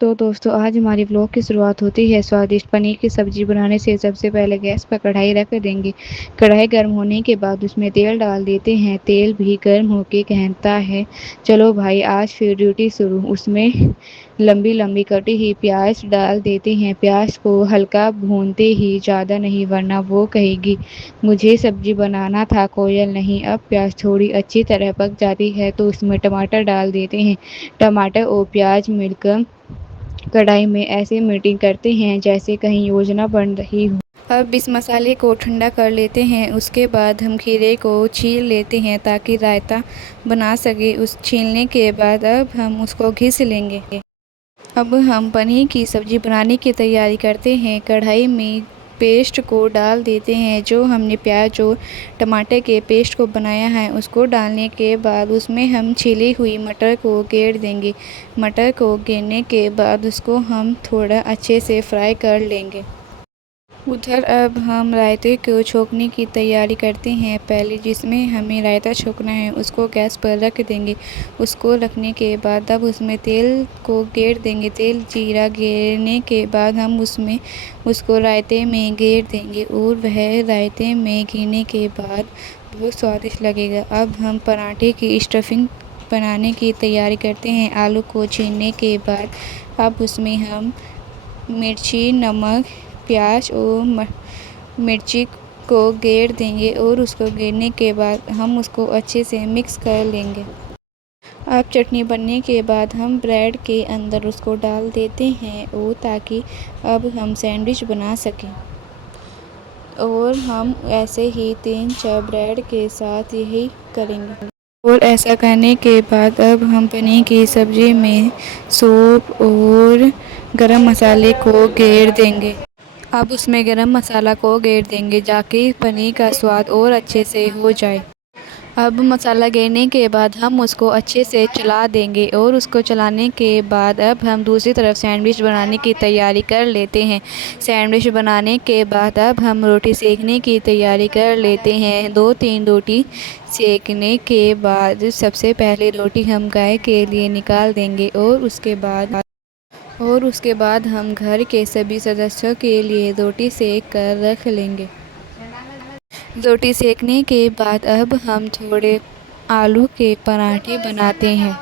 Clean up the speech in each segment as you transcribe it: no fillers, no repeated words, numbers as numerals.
तो दोस्तों आज हमारी व्लॉग की शुरुआत होती है स्वादिष्ट पनीर की सब्जी बनाने से। सबसे पहले गैस पर कढ़ाई रख देंगे। कढ़ाई गर्म होने के बाद उसमें तेल डाल देते हैं। तेल भी गर्म होके कहता है चलो भाई आज फिर ड्यूटी शुरू। उसमें लंबी लंबी कटी हुई प्याज डाल देते हैं। प्याज को हल्का भूनते ही, ज़्यादा नहीं वरना वो कहेगी मुझे सब्जी बनाना था कोयल नहीं। अब प्याज थोड़ी अच्छी तरह पक जाती है तो उसमें टमाटर डाल देते हैं। टमाटर और प्याज मिलकर कढ़ाई में ऐसे मीटिंग करते हैं जैसे कहीं योजना बन रही हो। अब इस मसाले को ठंडा कर लेते हैं। उसके बाद हम खीरे को छील लेते हैं ताकि रायता बना सके। उस छीलने के बाद अब हम उसको घिस लेंगे। अब हम पनीर की सब्ज़ी बनाने की तैयारी करते हैं। कढ़ाई में पेस्ट को डाल देते हैं। जो हमने प्याज और टमाटर के पेस्ट को बनाया है उसको डालने के बाद उसमें हम छिली हुई मटर को गेर देंगे। मटर को गेरने के बाद उसको हम थोड़ा अच्छे से फ्राई कर लेंगे। उधर अब हम रायते को छोंकने की तैयारी करते हैं। पहले जिसमें हमें रायता छोंकना है उसको गैस पर रख देंगे। उसको रखने के बाद अब उसमें तेल को गेर देंगे। तेल जीरा गेरने के बाद हम उसमें उसको रायते में गेर देंगे और वह रायते में गिरने के बाद बहुत स्वादिष्ट लगेगा। अब हम पराठे की स्टफिंग बनाने की तैयारी करते हैं। आलू को छीलने के बाद अब उसमें हम मिर्ची, नमक, प्याज और मिर्ची को गेर देंगे और उसको गेरने के बाद हम उसको अच्छे से मिक्स कर लेंगे। अब चटनी बनने के बाद हम ब्रेड के अंदर उसको डाल देते हैं और ताकि अब हम सैंडविच बना सकें। और हम ऐसे ही 3-4 ब्रेड के साथ यही करेंगे। और ऐसा करने के बाद अब हम पनीर की सब्ज़ी में सौंफ और गरम मसाले को गेर देंगे। अब उसमें गरम मसाला को गेर देंगे ताकि पनीर का स्वाद और अच्छे से हो जाए। अब मसाला गेरने के बाद हम उसको अच्छे से चला देंगे और उसको चलाने के बाद अब हम दूसरी तरफ सैंडविच बनाने की तैयारी कर लेते हैं। सैंडविच बनाने के बाद अब हम रोटी सेकने की तैयारी कर लेते हैं। 2-3 रोटी सेकने के बाद सबसे पहले रोटी हम गाय के लिए निकाल देंगे और उसके बाद हम घर के सभी सदस्यों के लिए रोटी सेक कर रख लेंगे। रोटी सेकने के बाद अब हम थोड़े आलू के पराठे बनाते हैं।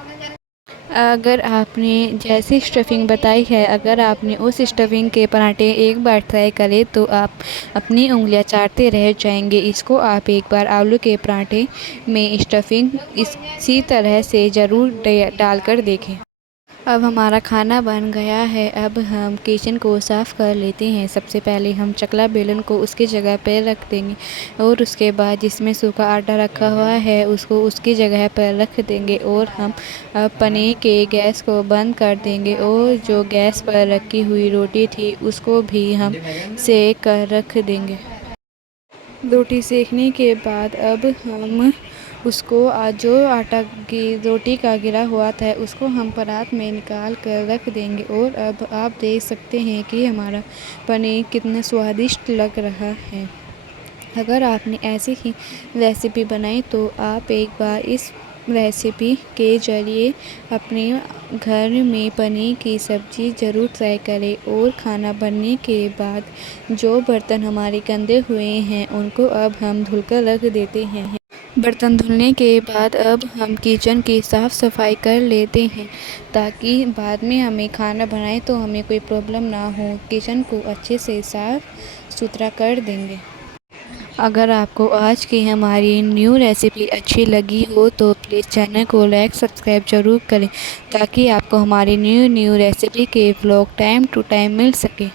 अगर आपने जैसी स्टफिंग बताई है, अगर आपने उस स्टफिंग के पराठे एक बार ट्राई करें तो आप अपनी उंगलियां चाटते रह जाएंगे। इसको आप एक बार आलू के पराठे में स्टफिंग इसी तरह से ज़रूर डालकर देखें। अब हमारा खाना बन गया है। अब हम किचन को साफ़ कर लेते हैं। सबसे पहले हम चकला बेलन को उसकी जगह पर रख देंगे और उसके बाद जिसमें सूखा आटा रखा हुआ है उसको उसकी जगह पर रख देंगे और हम अब पनीर के गैस को बंद कर देंगे और जो गैस पर रखी हुई रोटी थी उसको भी हम सेक कर रख देंगे। रोटी सेकने के बाद अब हम उसको जो आटा की रोटी का गिरा हुआ था उसको हम परात में निकाल कर रख देंगे। और अब आप देख सकते हैं कि हमारा पनीर कितना स्वादिष्ट लग रहा है। अगर आपने ऐसी ही रेसिपी बनाई तो आप एक बार इस रेसिपी के ज़रिए अपने घर में पनीर की सब्ज़ी ज़रूर ट्राई करें। और खाना बनने के बाद जो बर्तन हमारे गंदे हुए हैं उनको अब हम धुलकर रख देते हैं। बर्तन धुलने के बाद अब हम किचन की साफ़ सफाई कर लेते हैं ताकि बाद में हमें खाना बनाए तो हमें कोई प्रॉब्लम ना हो। किचन को अच्छे से साफ़ सुथरा कर देंगे। अगर आपको आज की हमारी न्यू रेसिपी अच्छी लगी हो तो प्लीज़ चैनल को लाइक सब्सक्राइब ज़रूर करें ताकि आपको हमारी न्यू रेसिपी के व्लॉग टाइम टू टाइम मिल सके।